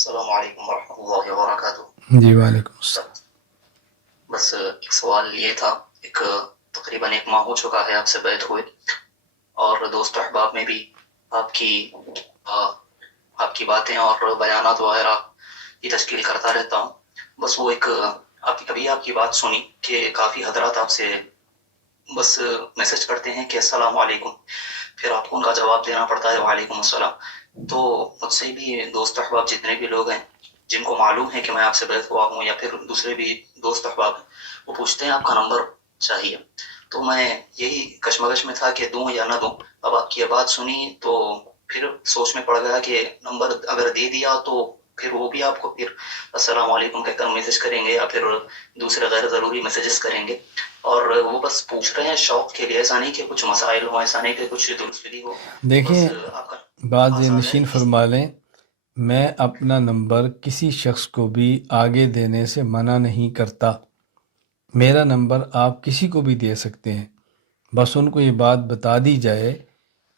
السلام علیکم ورحمۃ اللہ وبرکاتہ۔ جی وعلیکم السلام۔ بس ایک سوال یہ تھا، ایک تقریباً ایک ماہ ہو چکا ہے آپ سے بیعت ہوئے، اور دوست احباب میں بھی آپ کی آپ کی باتیں اور بیانات وغیرہ کی تشکیل کرتا رہتا ہوں۔ بس وہ ایک ابھی آپ کی بات سنی کہ کافی حضرات آپ سے بس میسج کرتے ہیں کہ السلام علیکم، پھر آپ کو ان کا جواب دینا پڑتا ہے وعلیکم السلام۔ تو مجھ سے بھی دوست احباب جتنے بھی لوگ ہیں جن کو معلوم ہے کہ میں آپ سے بیعت ہوا ہوں، یا پھر دوسرے بھی دوست احباب ہیں، وہ پوچھتے ہیں آپ کا نمبر چاہیے۔ تو میں یہی کشمکش میں تھا کہ دوں یا نہ دوں۔ اب آپ کی یہ بات سنی تو پھر سوچ میں پڑ گیا کہ نمبر اگر دے دیا تو پھر وہ بھی آپ کو پھر السلام علیکم کہہ کر میسج کریں گے، یا پھر دوسرے غیر ضروری میسیجز کریں گے، اور وہ بس پوچھ رہے ہیں شوق کے لیے، ایسا نہیں کہ کچھ مسائل ہوں، ایسا نہیں کہ کچھ درست ہو، بس دیکھیں، آپ کا بات یہ آزاد ہے نشین اس۔ فرما لیں، میں اپنا نمبر کسی شخص کو بھی آگے دینے سے منع نہیں کرتا۔ میرا نمبر آپ کسی کو بھی دے سکتے ہیں، بس ان کو یہ بات بتا دی جائے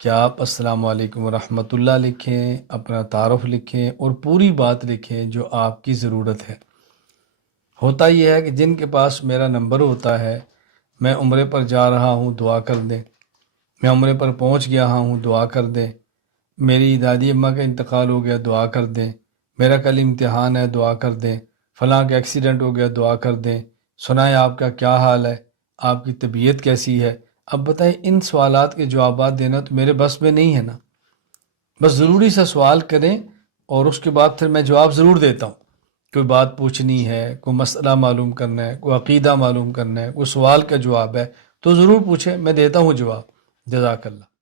کہ آپ السلام علیکم ورحمۃ اللہ لکھیں، اپنا تعارف لکھیں اور پوری بات لکھیں جو آپ کی ضرورت ہے۔ ہوتا یہ ہے کہ جن کے پاس میرا نمبر ہوتا ہے، میں عمرے پر جا رہا ہوں دعا کر دیں، میں عمرے پر پہنچ گیا ہوں دعا کر دیں، میری دادی اماں کا انتقال ہو گیا دعا کر دیں، میرا کل امتحان ہے دعا کر دیں، فلاں کا ایکسیڈنٹ ہو گیا دعا کر دیں، سنائیں آپ کا کیا حال ہے، آپ کی طبیعت کیسی ہے۔ اب بتائیں، ان سوالات کے جوابات دینا تو میرے بس میں نہیں ہے نا۔ بس جی ضروری سا سوال کریں اور اس کے بعد پھر میں جواب ضرور دیتا ہوں۔ کوئی بات پوچھنی ہے، کوئی مسئلہ معلوم کرنا ہے، کوئی عقیدہ معلوم کرنا ہے، کوئی سوال کا جواب ہے تو ضرور پوچھیں، میں دیتا ہوں جواب۔ جزاک اللہ۔